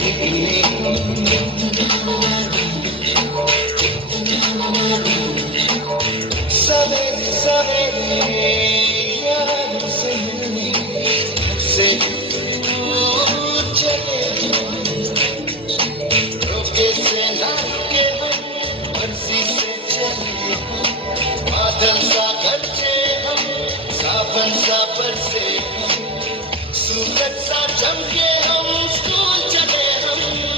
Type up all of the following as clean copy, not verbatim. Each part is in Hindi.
निकले सवेरे सवेरे यार से मिलने से चले रोके से ना रुके हम मर्जी से चले बादल सा गरजे हम सावन सा बरसे सूरज सा चमके हम स्कूल चले हम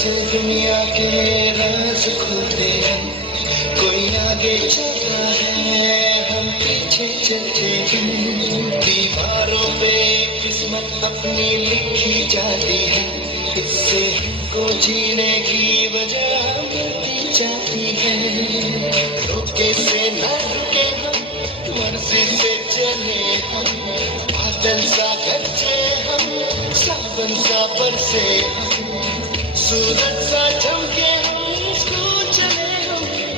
से दुनिया के राज खुलते हैं कोई आगे चलता है हम पीछे चलते हैं दीवारों पे किस्मत अपनी लिखी जाती है इससे हमको जीने की वजह मिलती जाती है रोके से ना रुके हम मर्जी से चले हम बादल सा गरजे हम सावन सा बरसे सूरज सा चमके हम स्कूल चले हम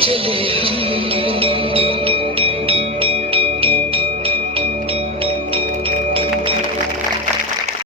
चले